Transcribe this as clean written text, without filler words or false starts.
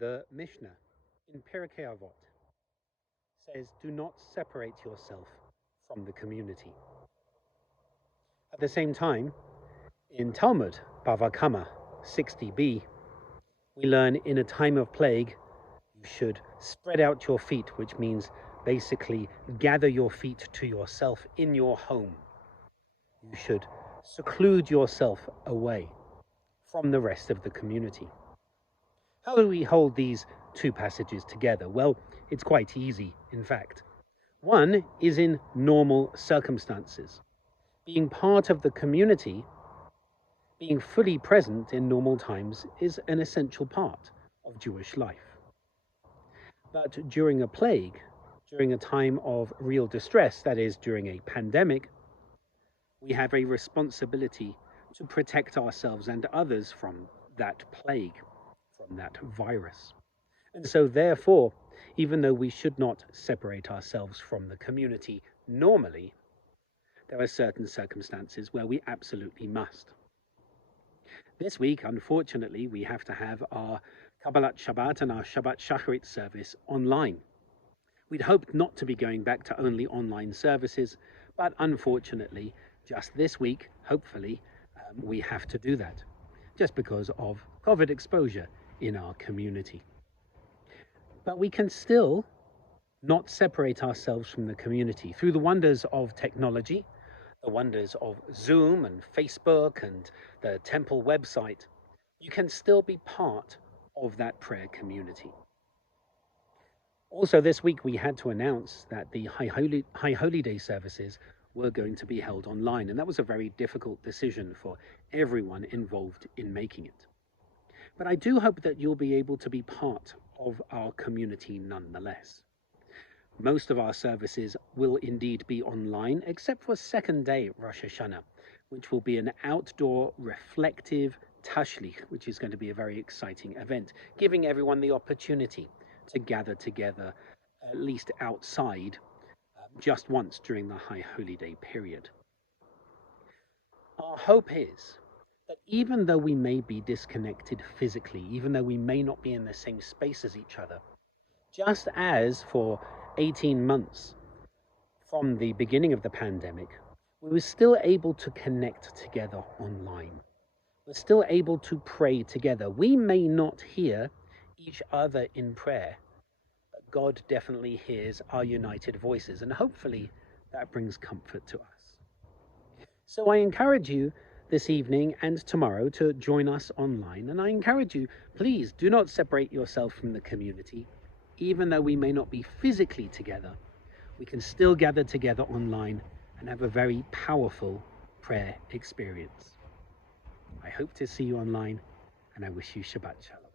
The Mishnah in Pirkei Avot says, do not separate yourself from the community. At the same time, in Talmud, Bava Kama 60b, we learn in a time of plague, you should spread out your feet, which means basically gather your feet to yourself in your home. You should seclude yourself away from the rest of the community. How do we hold these two passages together? Well, it's quite easy, in fact. One is in normal circumstances. Being part of the community, being fully present in normal times, is an essential part of Jewish life. But during a plague, during a time of real distress, that is, during a pandemic, we have a responsibility to protect ourselves and others from that plague, from that virus. And so therefore, even though we should not separate ourselves from the community normally, there are certain circumstances where we absolutely must. This week, unfortunately, we have to have our Kabbalat Shabbat and our Shabbat Shacharit service online. We'd hoped not to be going back to only online services, but unfortunately, just this week, hopefully, we have to do that, just because of COVID exposure in our community. But we can still not separate ourselves from the community through the wonders of technology, the wonders of Zoom and Facebook and the Temple website. You can still be part of that prayer community. Also, this week we had to announce that the High Holy Day services were going to be held online, and that was a very difficult decision for everyone involved in making it. But I do hope that you'll be able to be part of our community nonetheless. Most of our services will indeed be online, except for second day Rosh Hashanah, which will be an outdoor reflective tashlich, which is going to be a very exciting event, giving everyone the opportunity to gather together, at least outside, just once during the High Holy Day period. Our hope is that even though we may be disconnected physically, even though we may not be in the same space as each other, just as for 18 months from the beginning of the pandemic, we were still able to connect together online. We're still able to pray together. We may not hear each other in prayer, but God definitely hears our united voices, and hopefully that brings comfort to us. So I encourage you this evening and tomorrow to join us online, and I encourage you, please do not separate yourself from the community. Even though we may not be physically together, we can still gather together online and have a very powerful prayer experience. I hope to see you online, and I wish you Shabbat Shalom.